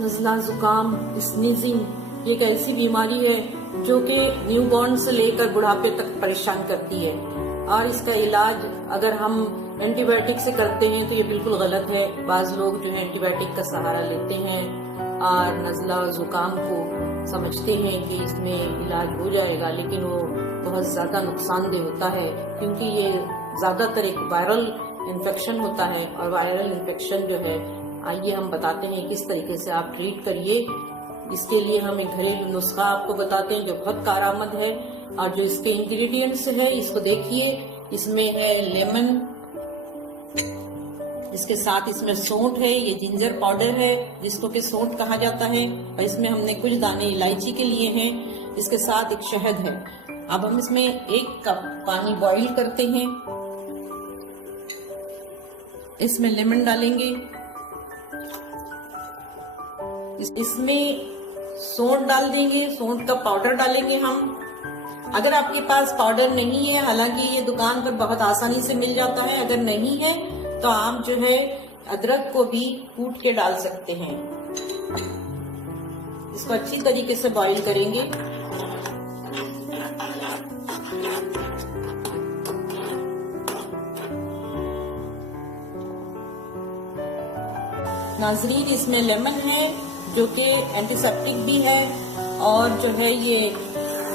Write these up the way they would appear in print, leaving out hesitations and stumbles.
नज़ला, जुकाम, स्नीजिंग ये एक ऐसी बीमारी है जो कि न्यूबॉर्न से लेकर बुढ़ापे तक परेशान करती है और इसका इलाज अगर हम एंटीबायोटिक से करते हैं तो ये बिल्कुल गलत है। बाज लोग जो है एंटीबायोटिक का सहारा लेते हैं और नज़ला और जुकाम को समझते हैं कि इसमें इलाज हो जाएगा, लेकिन वो बहुत ज़्यादा नुकसानदेह होता है क्योंकि ये ज़्यादातर एक वायरल इन्फेक्शन होता है और वायरल इन्फेक्शन जो है, आइए हम बताते हैं किस तरीके से आप ट्रीट करिए। इसके लिए हम एक घरेलू नुस्खा आपको बताते हैं जो बहुत कारआमद है और जो इसके इंग्रेडिएंट्स है इसको देखिए। इसमें है लेमन, इसके साथ इसमें सौंठ है, ये जिंजर पाउडर है जिसको कि सौंठ कहा जाता है, और इसमें हमने कुछ दाने इलायची के लिए हैं। इसके साथ एक शहद है। अब हम इसमें 1 कप पानी बॉईल करते हैं, इसमें लेमन डालेंगे, इसमें सौंठ डाल देंगे, सौंठ का पाउडर डालेंगे हम। अगर आपके पास पाउडर नहीं है, हालांकि ये दुकान पर बहुत आसानी से मिल जाता है, अगर नहीं है तो आप जो है अदरक को भी कूट के डाल सकते हैं। इसको अच्छी तरीके से बॉईल करेंगे। नाजरीन, इसमें लेमन है जो कि एंटीसेप्टिक भी है और जो है ये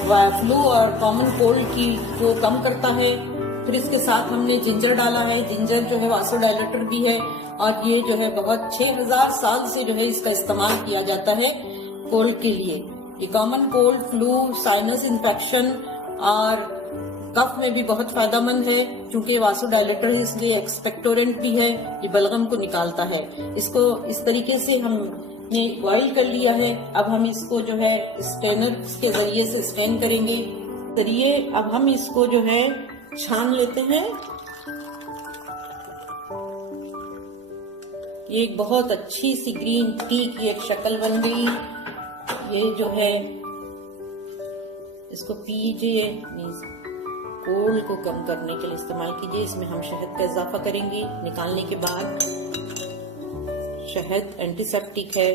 फ्लू और कॉमन कोल्ड की को कम करता है। फिर इसके साथ हमने जिंजर डाला है। जिंजर जो है वासोडाइलेटर भी है और ये जो है बहुत 6000 साल से जो है इसका इस्तेमाल किया जाता है कोल्ड के लिए। ये common cold, flu, sinus infection और कफ में भी बहुत फायदेमंद है क्योंकि वासोडाइलेटर है, इसलिए एक्सपेक्टोरेंट भी है, ये बलगम को निकालता है। इसको इस तरीके से हमने बॉईल कर लिया है। अब हम इसको जो है स्ट्रेनर के जरिए से स्ट्रेन करेंगे। अब हम इसको जो है छान लेते हैं। ये एक बहुत अच्छी सी ग्रीन टी की एक शक्ल बन गई। ये जो है इसको पीजिए, कोल्ड को कम करने के लिए इस्तेमाल कीजिए। इसमें हम शहद का इजाफा करेंगे। निकालने के बाद शहद एंटीसेप्टिक है,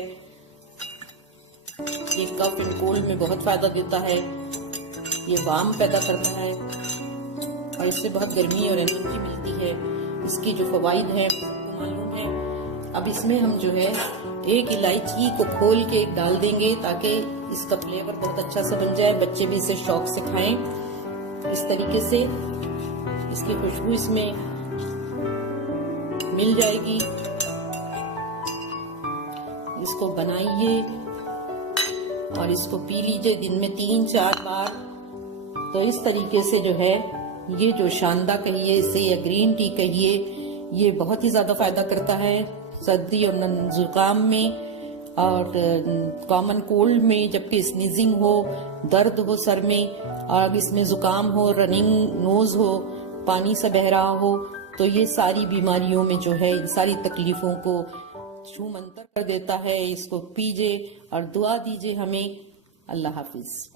ये कफ एंड कोल्ड में बहुत फायदा देता है, ये वार्म पैदा करता है और इससे बहुत गर्मी और एनर्जी मिलती है। इसकी जो फवाइद है सबको मालूम है। अब इसमें हम जो है 1 इलायची को खोल के डाल देंगे ताकि इसका फ्लेवर बहुत अच्छा से बन जाए, बच्चे भी इसे शौक से खाएं। इस तरीके से इसकी खुशबू इसमें मिल जाएगी। इसको बनाइए और इसको पी लीजिए दिन में 3-4 बार। तो इस तरीके से जो है ये जो शानदा कहिए इसे या ग्रीन टी कहिए, ये बहुत ही ज्यादा फायदा करता है सर्दी और जुकाम में और कॉमन कोल्ड में, जबकि स्नीजिंग हो, दर्द हो सर में और इसमें जुकाम हो, रनिंग नोज हो, पानी से बह रहा हो, तो ये सारी बीमारियों में जो है इन सारी तकलीफों को छूमंतर कर देता है। इसको पीजिए और दुआ दीजिए हमें। अल्लाह हाफिज।